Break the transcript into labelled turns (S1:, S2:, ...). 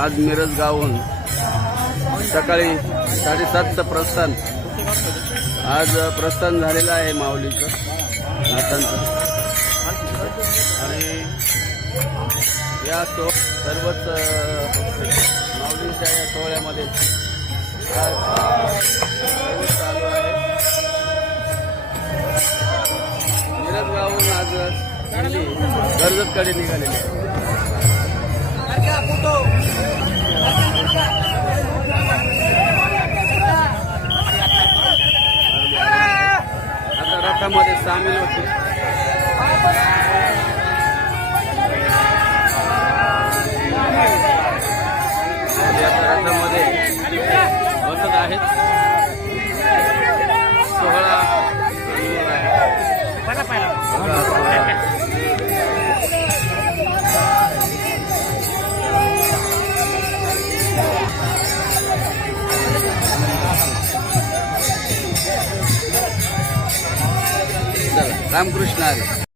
S1: आज मिरज गावून सकाळी साडेसातचं प्रस्थान. आज प्रस्थान झालेलं आहे माऊलीचं नाथांचं. आणि या सो सर्वच माऊलींच्या या सोहळ्यामध्ये आज चालू आहे. मिरज गावून आज दिंडी कर्जतकडे निघालेली आहे. आता सामील होते चला. रामकृष्ण आले